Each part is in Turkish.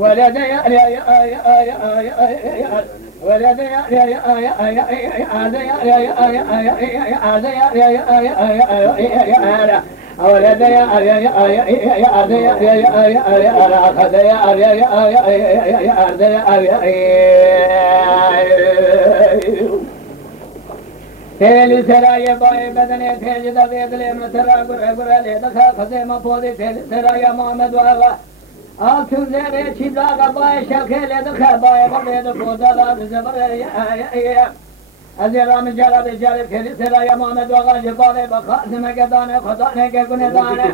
ولد يا ولد تيل سراي باي بدني تيل دبيد لي مسرا غر لي دخا خزيمه فودي تيل سراي محمد واغا altınları çizaga bay şakele de khabaya bade foda zebra ya azira mjala de jale feri seraya Muhammed Ağa jebale bakazme gedane khadane ke gunedane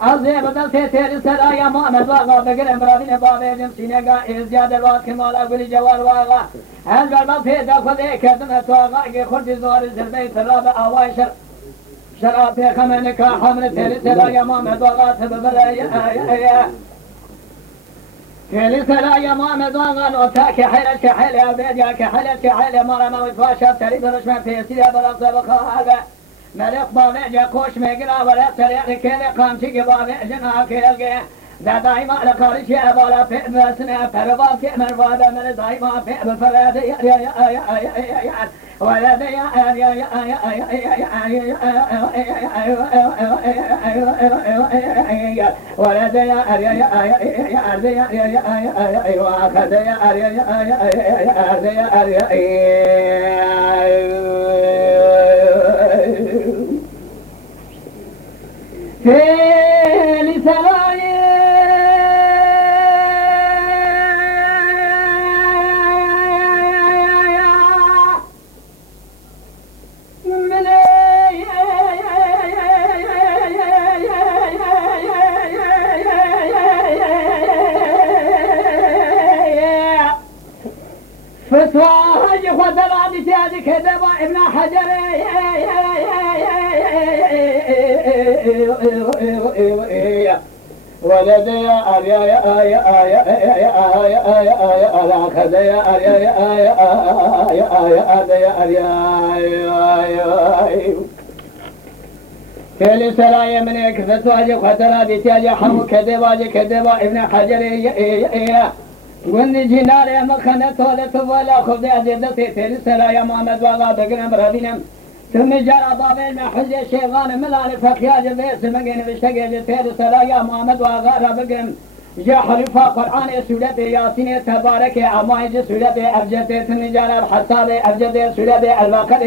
azira da teri seraya Muhammed Ağa begere bravine bavedim sinega ziyade va kemala guli jawal vaga hal garba peda khode kedme toga ge khurdi zor zerbe seraba awaishar şarab khamene ka hamle teri seraya Muhammed Ağa tebela ya كل سلا يا محمد وانغان وتاك حيلك حيل يا بيد يا كحيلك حيل مرة ما وتفاشى تريد رشمة في سيا بلا سبقة هذا ملك بابع جا كوش مقلا ولا تريد كل قامتي بابع جنا كل دا دائما لقارش يا بالا في بسنا فرباب كمر وادا من دائما في بفراد يا ولد يا ولد فتوى خدرات تاج كذب ابن حجر ولد يا اريا على خد يا اريا كل سرايا منك فتوى خدرات تاج حمو كذب ابن حجر وندي جنار مخنة تولت ولا خذ أجدت تيل سرايا محمد ولا بقرم برادينم ثم جرى بابل ما حج شيغان ملال فقياج بيس مجن بشتاق تيل سرايا محمد ولا بقرم جاء حرفا قرآن سورة ياسين تبارك أماج سورة أبجد ثم جرى الحساب أبجد سورة البقرة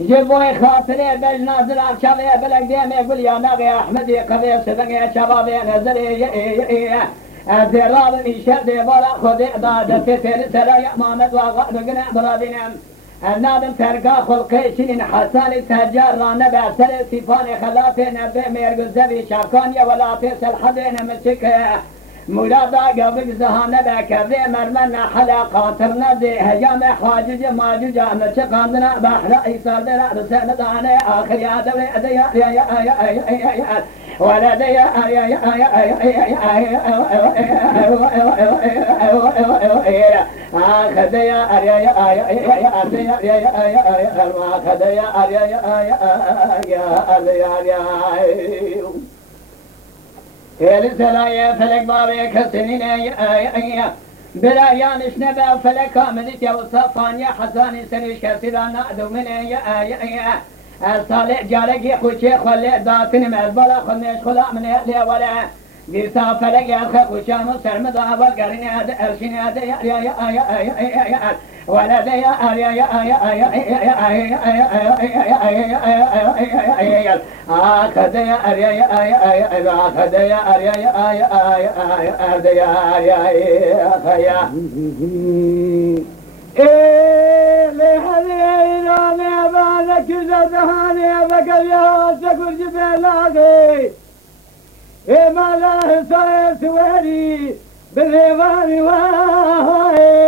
جبوي خاطري بل نازل عشابي بلق ديم يقول يا ناغي أحمد قبي سبق شبابي نزل الذراب إشهد ولا خذ إعداد تتر سرايا محمد وغاد قنع برادنا النادم ترقى خلقيشين حسان التجار نبع سر سيفان خلاتي نبع ميرقزبي شاكانيا ولا تسل حدين مسك مرادا قبل زهان نبع كذي مرمنا حلا قاطرنا ذي هجام حاجج ماجوج مسك عندنا بحر إيصال درا رسالة دانا آخر يا دوي يا ولد يا أخذ يا يا فلك بابي كسنين يا بلا يانش نبا فلك كاملت يا وصفان يا حساني سنوش كسران أدو من يا صالح جارك خوشي خلي داتن مزبلا خنش خلا من يا ولا ديسا فلك يا خوشان سرمدا وقرن هذا ارشن هذا يا ولا ده يا اخذ يا اخذ يا لهذه بالك زدهاني بقى يا سكر جبلاغي ما لا سواري بالريوان واي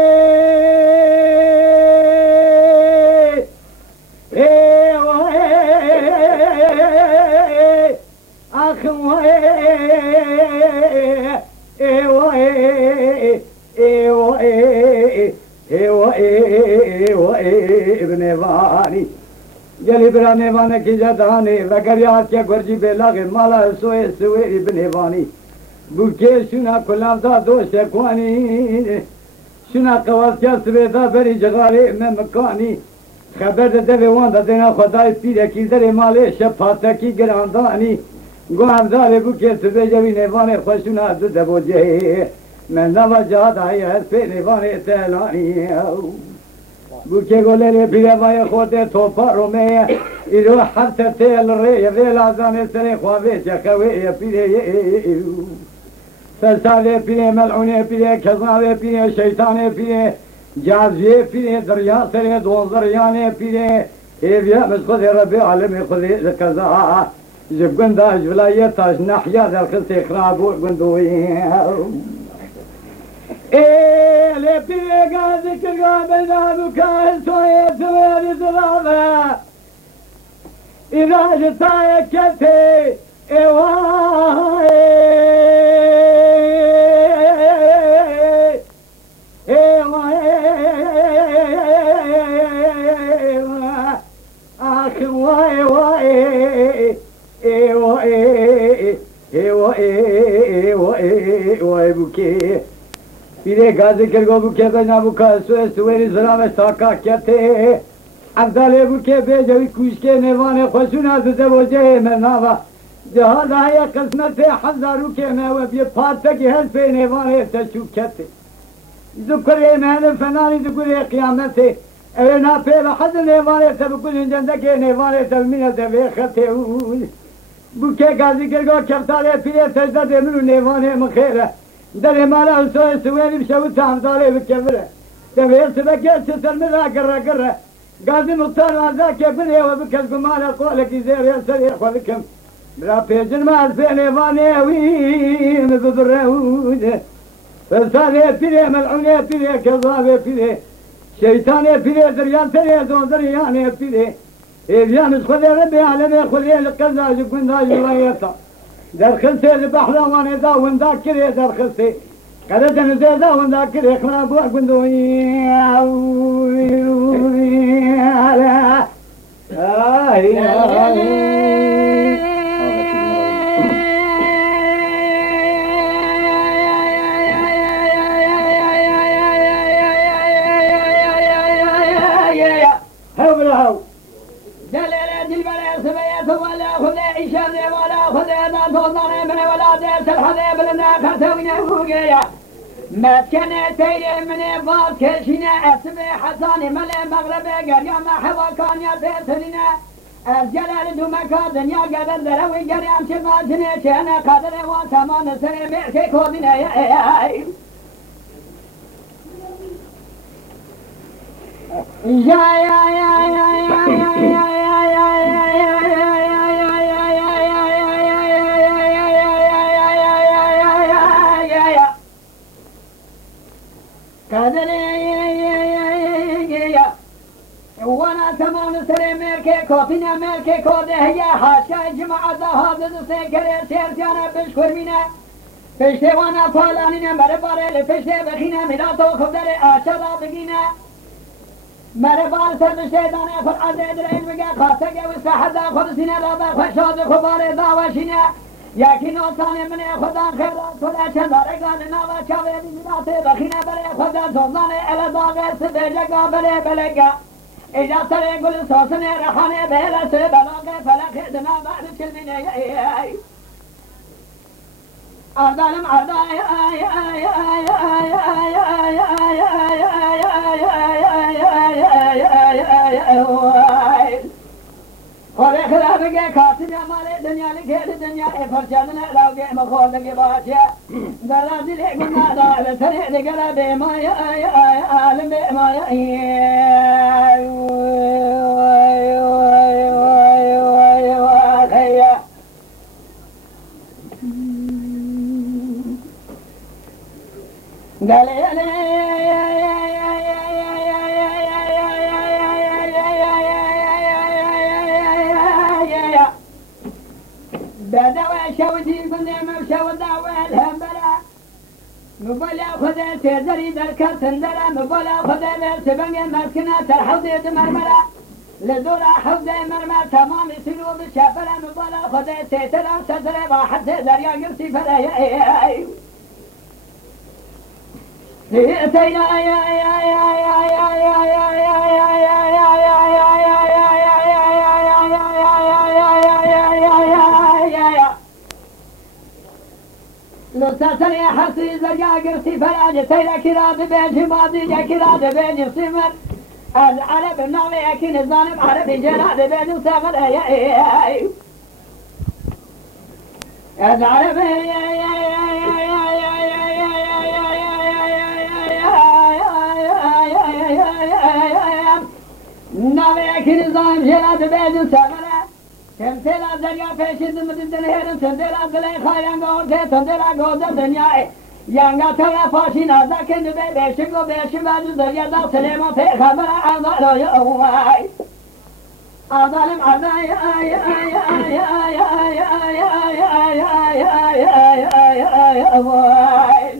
اخ ابن واني جلي براني وانا کی جداني وگر یاد کے گرجی بلا کے مالا سوئے ابن واني Bu ki şuna kulağımda doşe kuani şuna kavazkâ sıvêda beri cigârê me mikânî xeber de devê wan da dêna xwedayê pîrekî derê malê şepatekî girandanî guhevdarê bû kê sibêje wî nêvanê xwe şuna du deboceyê me nava cihadayê ez pê nêvanê telanî bu kê golelê pîrevayê xwe tê topa romeye îro hefte tê li rêyê vê lazanê serê xwavê çexewê pîreyê Fesade pire, mel'une pire, kezave pire, şeytane pire, caziye pire, derya sere, donzaryane pire, eviyemiz kudi Rabbi alemi kudi kaza, jibgunda jvilayetaş nahya derkıs ikrabu gunduyi. Eyle pire gazi kırga bela mukahil soye süveri zırave, İracı taye kete, evay. Pire gazi kergo buke bena buka sueri zrame saka kete Abdale buke bejavi kuşke nevane khoşuna zde boje menava Cihadaya kısmete hazaru ke meve bir pattaki her pe nevane teşuk kete Zukre mehne fenani zukre kıyamete Ewe na pe ve hazır nevane tabi kulün cendeke nevane tabi mine tabi khate Buke gazi kergo keftale pire secda demiru nevane mkhire Dere mala usoy suverim şevu tamdale bükevire Devir sebeke çeselmira gırra gırra Gazi muhtar vazda kebire ve bükez gumala kolek izeri eseri kholikim Bira pecin maz pe nevane vim zudurrehude Fesade pire mel'une pire kezabe pire Şeytane pire ziryan tere donziryane pire Evyamiz khode Rabbi aleme khode likaza jukunda julayeta در خلصه البحران دا وندا كري در خلصه قردن زيدا وندا كري خنا بو غندوي ولا خذ إشار ولا خذ ذا توضن من ولا ذات الحذيب لنا خرتونا فوقيا ما كان تيري من باط كشنا أسمي حسان ملي مغرب قريا ما حوا كان يسيرنا الجلال دو مكا دنيا قدر دروي قريا شماتنا شانا قدر وسمان سنة بيحكي كودنا وانا تمام سري ميركي كوتنا ميركي كوده هي حاشا جماعة هذا سيكري سيرتيانا بشكر مينا پشته وانا پالانینا مرباره لپشته بخینا میراتو خبدر آشادا بگینا مربار سر بشته دانه خود عزیز رئیل بگه خاصه که وسط حدا خود سینه رابه خوشاد خباره داوشینه یکی نوستانه منه خودان خیرات خدا چنداره گانه ناوه چاوه میراته بخینه بره خدا زوزانه الاداغه سبیجگا بره بلگا ایجا سره گل سوسنه رخانه بهله سر بلاغه فلقه دنا بعد چلمینه Ardanım arday ay ay ay ay ay ay ay ay ay Kore kılavı ge katı camale dünyalı kedi dünya farçadına lavge mekholdaki bahçe Darla dile günada ve seni de gala be maya ay ay alim be maya بدوى شودي قدام وشودا والهمبلا مبلا خذ تدري درك تندلا مبلا خذ سبنج مسكنة الحوض مرملا لدورا حوزه مرمى تمام سنوب شافرة مبالا خده سيترا سدره واحد دريا قرسي فلا سيتينا يا يا يا يا يا يا يا يا يا لو ساتني حسي زريا قرسي فلا جتينا كراد بيج ماضي جا كراد بيج سمر العرب النومي أكين الظالم عربي جراد بيج سمر العرب يا يا يا يا يا نومي أكين الظالم جراد بيج سمر تمثيلا دريا پیشید مدد نهرن تندرا دلی خایان گورده تندرا گورده دنیای یانگا تلا پاشی نازا کند به بیشگو بیشی بازو دریا دا سلیما پیغمبر آدالای اوای آدالم آدای آی آی آی آی آی آی آی آی آی آی اوای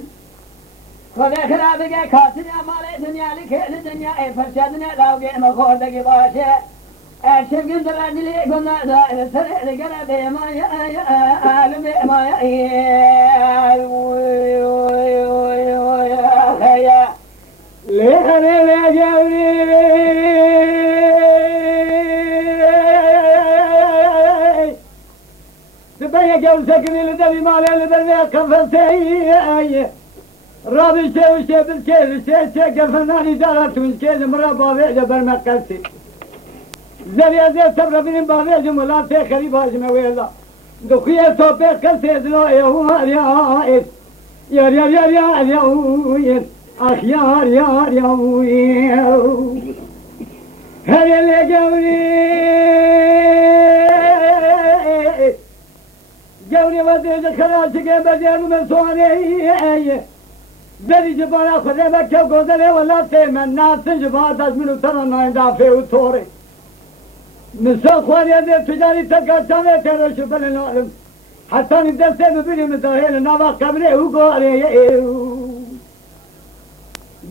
خود خراب گه کاسن مال دنیا لکل دنیا ای فرشادن راوگه مخوردگی باشه أشوف قدر أدلي قلنا لا سرع لقلب ما يا عالم ما يا ليه جوني تبين جو سكني لدبي ما له لدبي كفرتي رابي شيء وشيء بالشيء شيء كفناني دارت وشيء مربى بيجا بالمقصي زریا زیر سب ربیم باقی جملات سے خریب آج میں ویلا دکھیے تو پہ کسے دلو یار یار یار یار یار یار یار آخ یار یار یار ہر لے جوری جوری ودے خلاص کے بجر میں سونے زری جبارا خدے بچو گزرے ولا تے میں ناس جبات از منو تر نہ دافع اتورے نساء خواني هذا تجاري تكاتنا ترى شوف العالم حتى ندرس ببني متاهل نبى قبله وقاري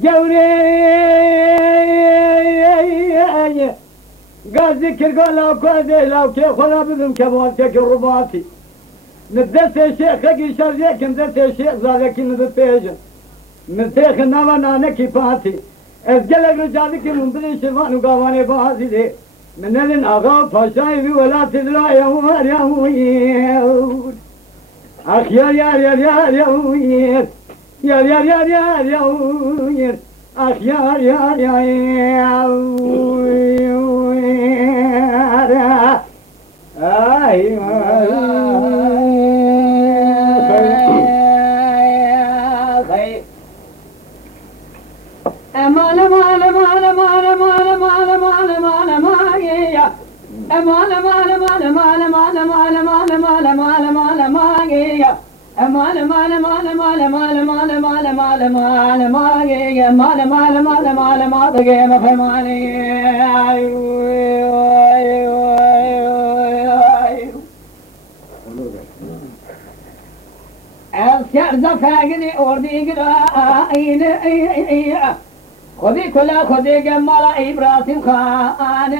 جوري قال ذكر قال لو كذا لو كي خلا بدهم كبارتك الرباطي ندرس الشيخ خقي شرجك ندرس الشيخ ذلك نبتيجن نتيخ نبى نانك باتي ازقلك رجالك من بني شفان وقواني بازي لي من الأغا فشايفي ولا تدرى يا هوار يا هوير أخ يا يا يا يا يا هوير يا يا يا يا يا هوير أخ يا يا يا يا هوير أمال مال مال مال مال مال مال مال ماجيا أمال مال مال مال مال مال مال مال مال مال ماجيا أمال مال مال مال مال مال مال مال مال ماجيا مال مال مال مال مال بقي ما فهماني أذكر زفاقني أردي قرائن خذي كلا خذي جمال إبراهيم خان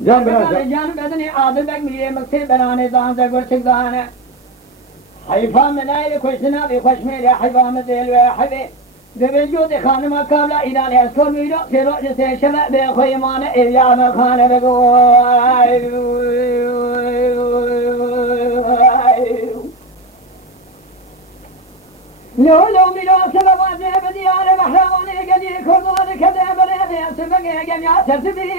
جان بدني عادل بك مية مكتب بناني دان زغور شغدان حيفا من أي خوشنا بخوش ميري حيفا مدل وحبي بوجود خانم قبل إلى الأسكول ميرو سيرو جسي شبه بخوي مان إيام خان بقوي لو ميرو سبب عذاب ديار بحراني قدي كردان كذا بلادي سبق جميع ترتبي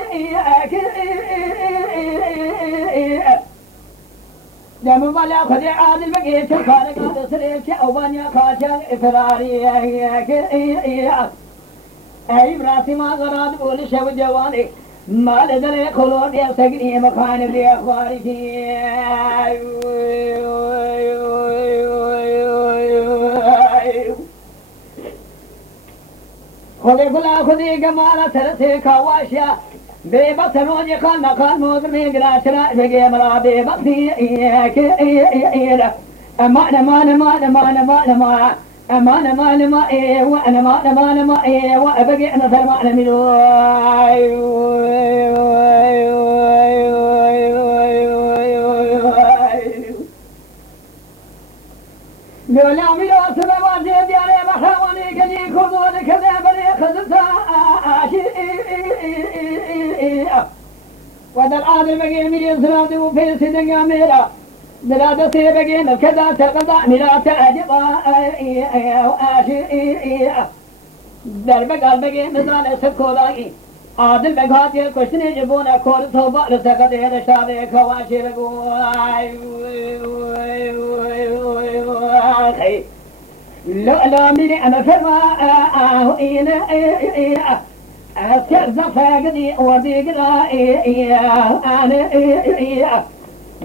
دم ولا خذ عادل بقيت الخالق هذا سريك أو بنيا خاشع إفراري أي براسي ما غراد بول شو جواني ما لدري خلود يا سجني مكان بأخباري خذي فلا خذي جمال ترسي كواشيا ببطنون يقال مقال موضر من قراشنا بقي مرا ببطني أمان أمان أمان أمان أمان أمان أمان أمان ما إيه وأنا ما أمان ما إيه وأبقي أنا ثر أنا من لولا ميلا سبب زيد عليه محاولي كذي كذا كذا بلي خذتها وذا العادل بقي مليون سنادي وفي سيدنا ميرا بلاد سيبقي كذا تقضى ميرا تعجب درب قلبي مثال سكولاي عادل بقاتي كشني جبونا كور توبا لسقدي رشابي كواشي بقواي لا ميري أنا فرما أسكر زفاقدي وردي قرائي أنا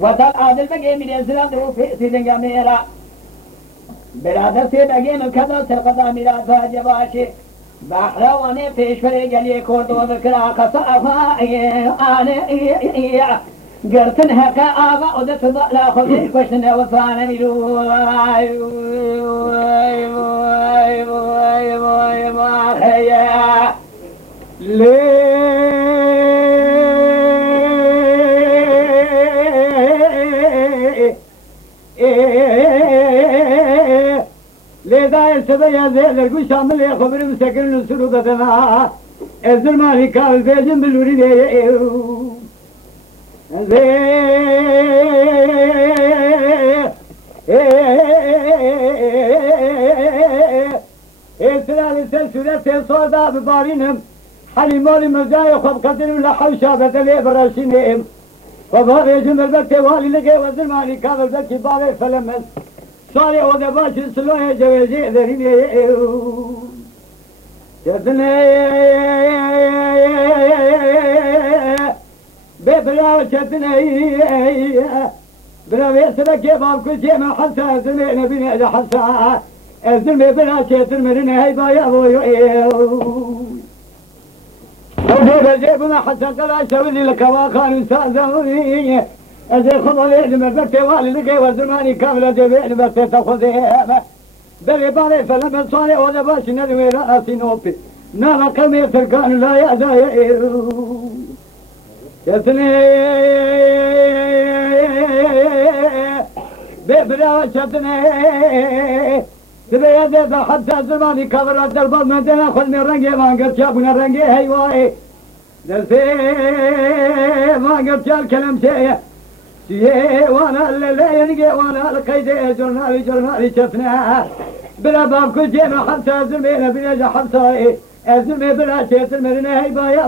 وذا العادل بقي ميري سنادي وفي سيدنا ميرا برادر سے بگے مکھدا سرقدا میرا فاجباشی بحروانی پیشوری گلی کردو ذکرا قصافا آن قرتن هكا آغا ودت ضلا خذي كشن وفانا ميلو لذا سبيا ذي لرقو شامل يا خبر مسكن نسلو قدنا الزلماني كان بيجن بالوري ذي سلالي سلسلة صودا ببارينهم حالي مالي مزايا خب قدرهم لحوشا بدلي براشينهم وبغي يجن البكي والي لقي والزلماني كان البكي بابي فلمس صاري وذا باشي سلوه جوازي ذريني جتني ببلا جتني بلا بيسبك يا باب كل شيء ما حسا زمينا بنا إذا حسا الزلمي بلا شيء مرنا هاي بايا وفي بجيبنا حسا قلا شاولي لك واخان وسازوني أزي خضوا لي مبكتي والي لقي والزماني كاملة جبين بكتي تأخذيها بلي بالي فلما صالي وذا باشي ندوي رأسي نوبي نالا قمي تركان لا يأذى يثني ببلا وشتني تبي يدي حتى الزماني كبر الدرب من دنا خذ من رنجي ما قد شابنا رنجي هيواي دلسي ما قد شاب كلام شيء وانا الليل وانا القيد جرنالي شفنا بلا باب كل شيء ما حتى زمينا بلا حتى زمي بلا شيء المرنا هي بايا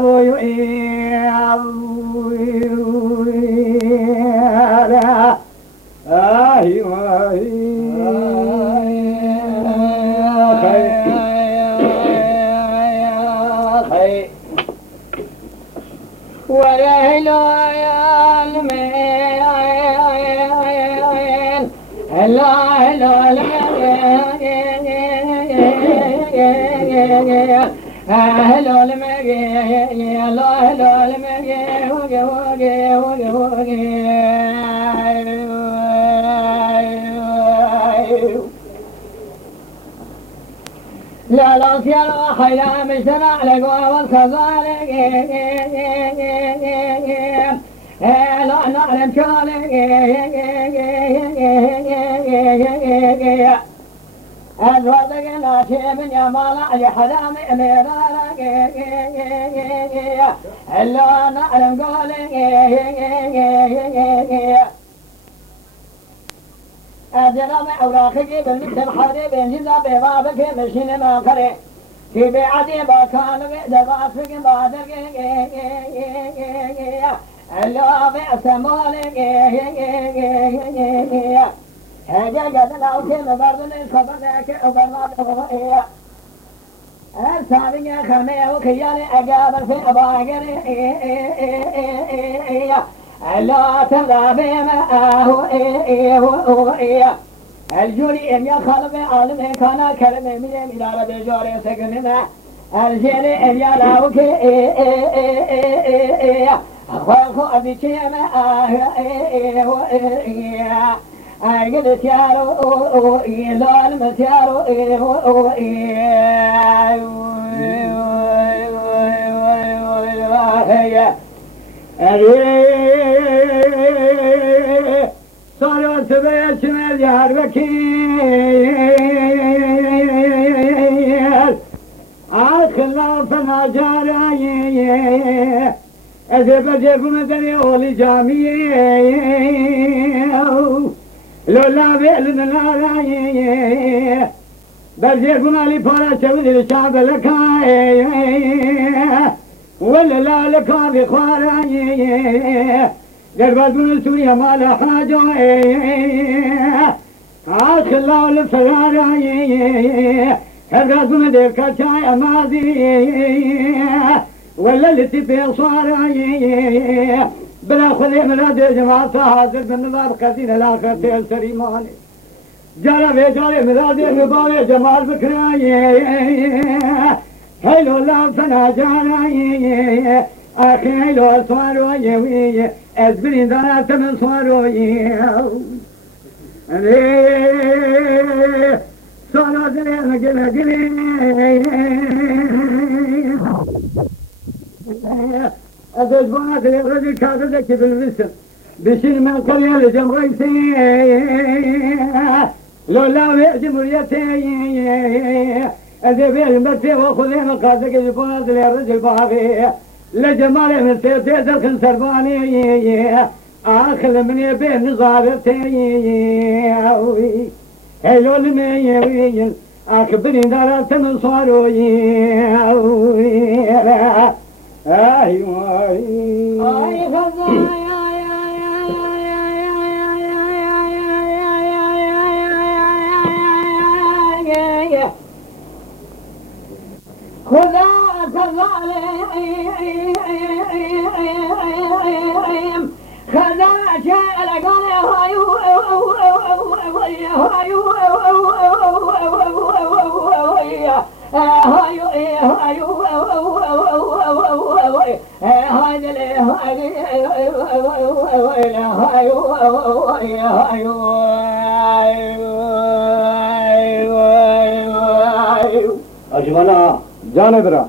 لا لا سيرا خيلا مشتنا لقوا والكذالك لا نعلم شالك أزواجك لا شيء من يمالا لحرام ميرالك لا نعلم قولك أجرام أوراقك بالمثل حريب جزا ببابك مشين ما كري في بعدي بكانك دباسك بادك لا بأسمالك هجا قدنا وكيم بردن خبرك وبرمات السابق خمي وكيالي أقابل في أباقر لا ترى بما الجوري إن يخلق عالم كان كلمة من مدار بجوري سكننا الجوري إن يلاوك أخوة أبيكي ما أجد سيارو إلى المسيارو صاروا سبيا شمال يار وكيل آخر فنا جاراي أجب أجب مدني أولي جامية لولا بيلن لاراي برجع مالي فورا شود الشعب لكاي ولا لا لكا بخواراي قربت من سوريا ما له حاجة آخر الله الفراراي قربت من ديكا شاي أمازي ولا اللي تبي صاراي بلا خذي ملاد جماعة حاضر بالنظام قدين الآخر تيل سريماني جارة بيجارة ملاد نباوي جمال بكراي هيلو لا فنا جاراي أخي هيلو صاروي أزبرين دارات من صاروي صاروا دليل قلي أزبانات الرجل كاتبك بالمسر بشير من قرية لجم رئيسي لولا ويعجم ريتي أزبير المرتي وخذي مقاصدك جبونات الرجل باغي لجمال من سيرتي دلخن سرباني آخذ من يبين نظارتي هيلو لمي أخبرني دارات من صاروي أيوة خذا الظالم خذا شاء لقال أجمعنا جانبرا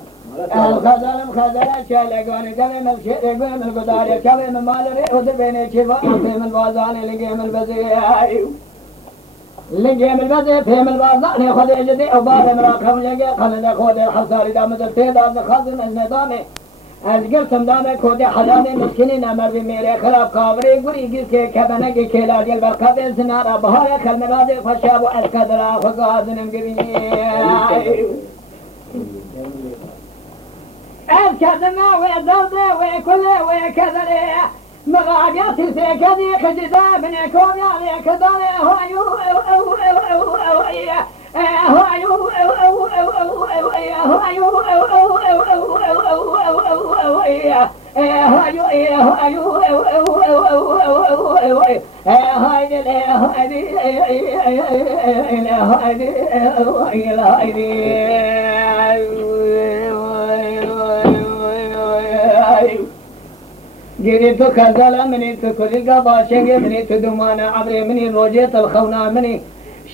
الخزانم خزانة شالقاني دمي ملشي رقوي من القداري كوي من مالري ودر بيني شفاء فيم الوازاني لقيم البزي لقيم البزي فيم الوازاني خذي جدي أباري مراقم لقي خلنا خودي الحصاري دام دلتي دام خزن النظامي القلتم دامي خودي حلاني مسكيني نمر بميري خراب كابري قري قلتي كبنكي كيلا ديال برقابي سنارا بهايا كالمغازي فشابو الكدرا فقازن مقبي الكذا وضرب وكل وكذا مغادرة الفكذي خجدا من يكون يعني كذا هايو جريت كذا مني تكل قباشة مني تدمانة عبري مني روجيت الخونة مني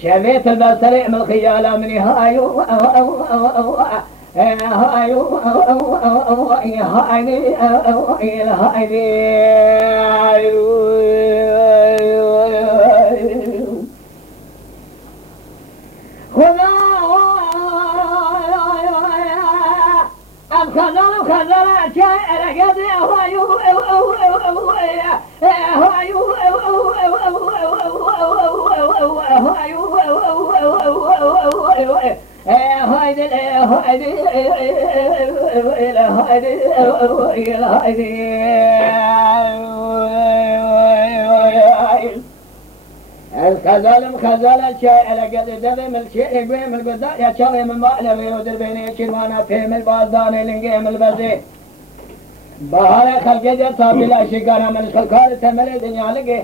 شبيت البصري من الخيالة مني هايو هايو خذنا شاعر قدي الخزالم خزالة شاعر قدي دبي من الشيء يقوي من القداء يا شاوي من مألم يودر بيني شروانا فيم البازداني لنقيم البزي بهار خلق جتا بلا شكانا من الخلقار تملي دنيا لقي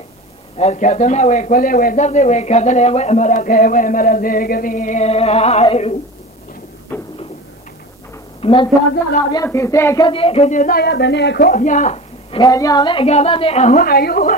الكتمة وكل وزرد وكذل ومرق ومرزق من تازل أبيض في سيكدي كجدا يا بني كوفيا خليا قبل هو أيو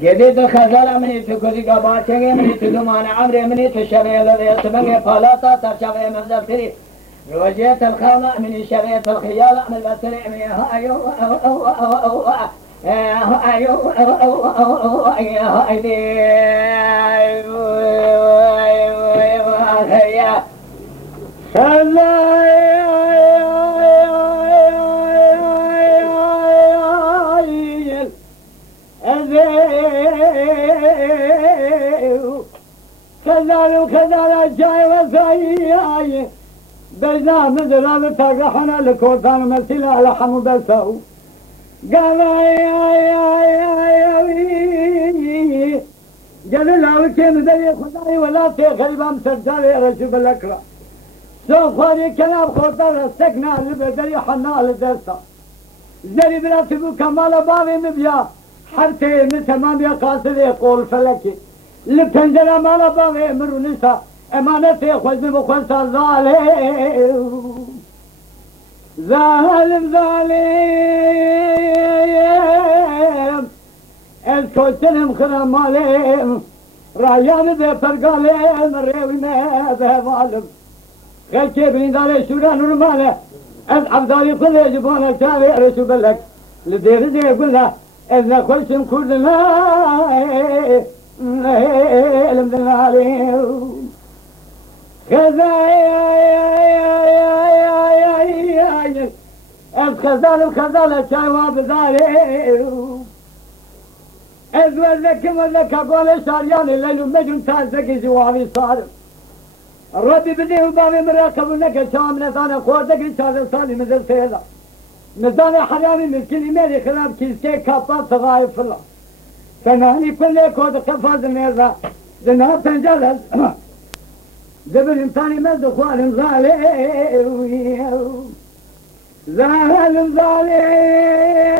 جديد خزر مني تكذي قباتي مني تدمان عمري مني تشري الذي يسبني فلاطة ترشبي مزلتري روجيت الخامة من شريت الخيال من البسرع من هايو كذا جاي وزاي بجنا مدرا بتاقحنا لكوتان مثلا على حمو بساو قال قال الله كم ذي خداي ولا تخيب مسجل يا رجل الأكرم سوف خاري كلام خطر استكنا لبدري حنا لدرسا زري براتبو كمال بابي مبيا حرتي من تمام يا قاصر يقول فلكي لبتنجل مال بابي امرو نسا امانتي خوز بخوزا ظالم اسكوتنم خرم عليم رايان ذي فرقاليم ريوي ما ذي ظالم غير كيف نداري شوران ورمالة عبدالي كل يجبون الشارع رسول بلك لدير زي قلنا إذا خوشم كلنا علم ذي عليم خزال شاي وابدالي ازولك ملك اقول شاريان الليل مجن تازك جوابي صارم ربي بديه بابي مراقب لك شام نزان قوتك شاد صالي مثل سيدا نزان حرامي من كلمة خلاف كيسكي كابا صغايب فلا فناني كل كود قفاز النيزا زنا تنجلس زبر انساني مزد خوال ظالم ظالم